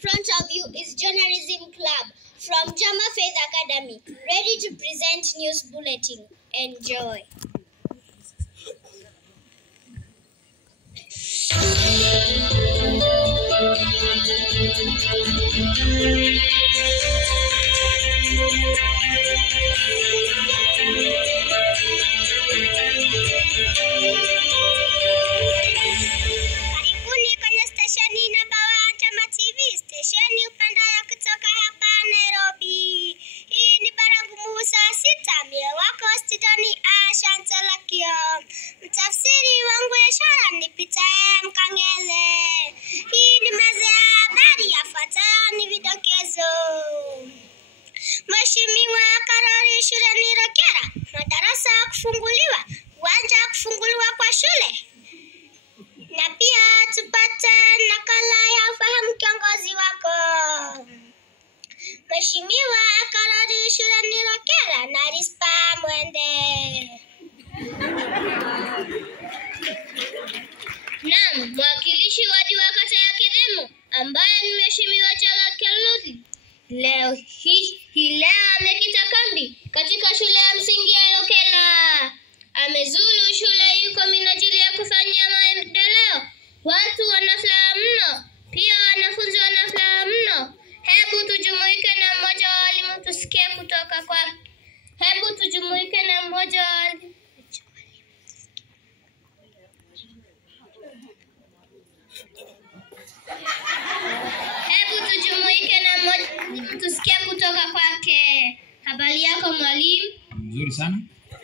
front of you is Journalism Club from Jama Faith Academy, ready to present news bulletin. Enjoy. Karibuni kwenye stesheni namba 1 Jama TV, stesheni upandayo kutoka hapa Nairobi. Hii ni Barangu Musa 6, mie wako studioni Ashanto Lakio. Mtafsiri wangu ya ishara ni Peter Mkangele. Hii ni meza ya habari, yafuatayo ni vidokezo. Mheshimiwa Karori shuleni Rokera, madarasa kufunguliwa, uwanja kufunguliwa kwa shule. Na pia tupate nakala ya ufahamu kiongozi wako. Mheshimiwa Karori shuleni Rokera na Rispa Mwende. Naam, mwakilishi wadi wa kata ya Kedemo ambaye ni Mheshimiwa Chala Keluthi leo amekita kambi katika shule ya msingi ya Rokera. Amezuru shule yuko minajili ya kufanyia maendeleo. Watu wanafuraha mno, pia wanafunzi wanafuraha mno. Hebu tujumuike na mmoja wa walimu tusikie kutoka kwa. Hebu tujumuike na mmoja wa walimu. Tusikie kutoka kwake. Habari yako mwalimu? Nzuri sana.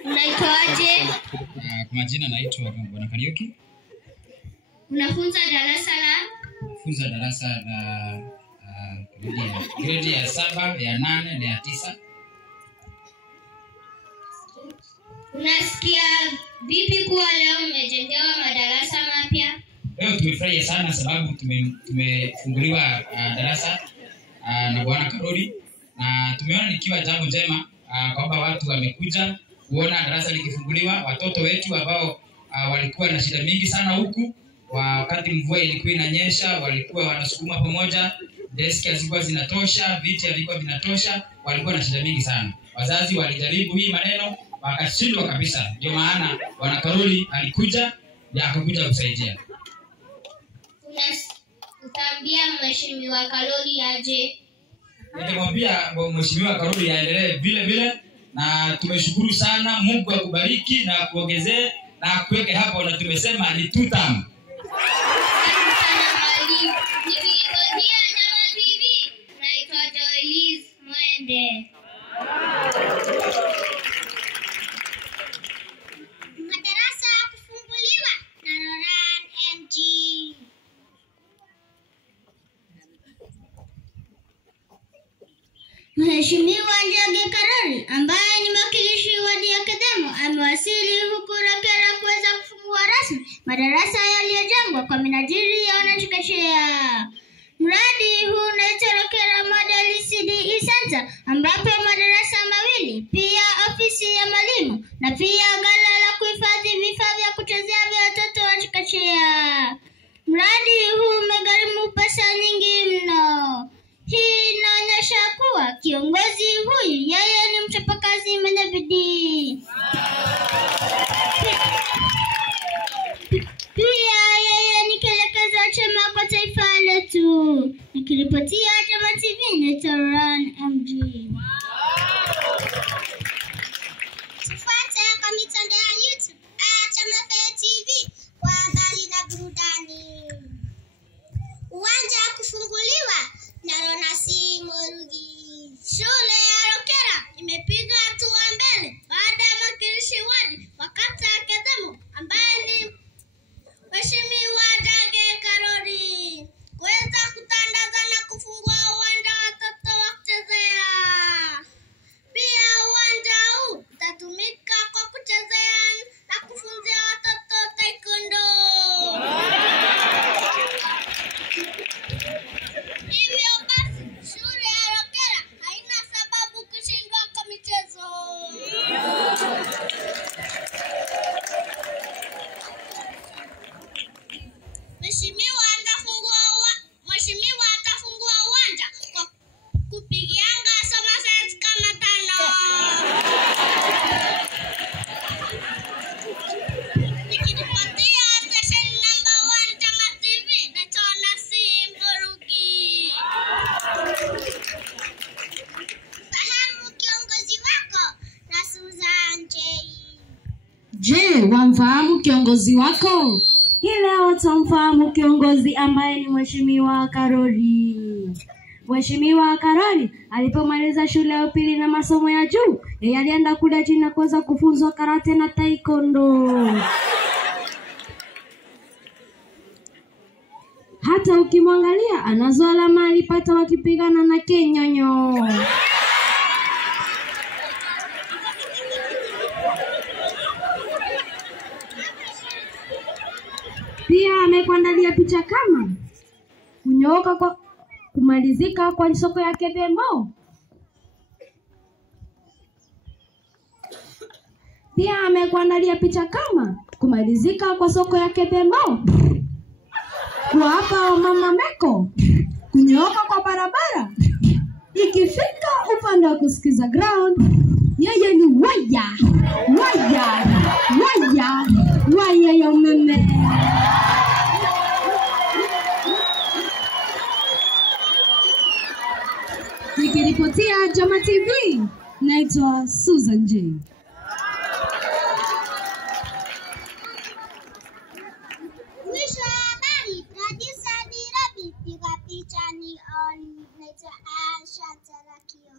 Unaitwaje? Kwa majina naitwa Bwana Karioki. Unafunza darasa la? Funza darasa la grade ya 7, ya 8 na ya 9. Unasikia vipi kuwa leo umejengewa madarasa mapya? Leo tumefurahia sana sababu tumefunguliwa darasa na Bwana Karori, na tumeona nikiwa jambo jema kwamba watu wamekuja kuona darasa likifunguliwa. Watoto wetu ambao walikuwa na shida mingi sana huku wakati mvua ilikuwa inanyesha, walikuwa wanasukuma pamoja, deski hazikuwa zinatosha, viti havikuwa vinatosha, walikuwa na shida mingi sana. Wazazi walijaribu hii maneno wakashindwa kabisa. Ndio maana Bwana Karori alikuja na akakuja kusaidia. Utaambia Mheshimiwa Karori aje? Nilimwambia Mheshimiwa Karori aendelee vile vile, na tumeshukuru sana. Mungu akubariki na kuongezee na kuweke hapo, na tumesema ni 2 term. Nikiripotia Jama TV, naitwa Joyce Mwende. Madarasa kufunguliwa na Roran MG. Mheshimiwa Njage Karori ambaye ni mwakilishi wadi ya Kedemo amewasili huku Rokera kuweza kufungua rasmi madarasa yaliyojengwa kwa minajili ya wanachekechea. Mradi huu unaitwa Rokera Model CDE Center, ambapo madarasa mawili, pia ofisi ya mwalimu na pia ghala la kuhifadhi vifaa vya kuchezea vya watoto wa chekechea. Mradi huu umegharimu pesa nyingi mno. Hii inaonyesha kuwa kiongozi huyu yeye ni mchapakazi mwenye bidii. Pia yeye ni kielekezo chema kwa taifa letu. Nikiripotia Jama TV naitwa Roran MG. Tufuate kwa mitandao ya YouTube Jama Faith TV kwa habari na burudani. Uwanja kufunguliwa na Ronasi Morugi. Shule ya Rokera imepiga hatua mbele baada ya mwakilishi wadi wa kata ya Kedemo ambaye ni Mheshimiwa Njage Karori kuweza kutangaza na kufungua uwanja wa watoto wa Wamfahamu kiongozi wako? Hii leo tumfahamu kiongozi ambaye ni Mheshimiwa Karori. Mheshimiwa Karori alipomaliza shule ya upili na masomo ya juu, yeye alienda kule China kuweza kufunzwa karate na taekwondo. Hata ukimwangalia anazo alama alipata wakipigana na Kenyonyo. Pia amekuandalia picha kama kunyooka kwa kumalizika kwa soko ya Kebemo. Pia amekuandalia picha kama kumalizika kwa soko ya Kebemo. Kwa hapa Mama Meko, kunyooka kwa barabara. Ikifika upande wa kusikiza ground, yeye ni waya ya umeme. Nikiripotia Joma TV, naitwa Susan J. Mwisho wa habari, producer ni Rabi, piga picha ni on, naitwa Asha Tarakio.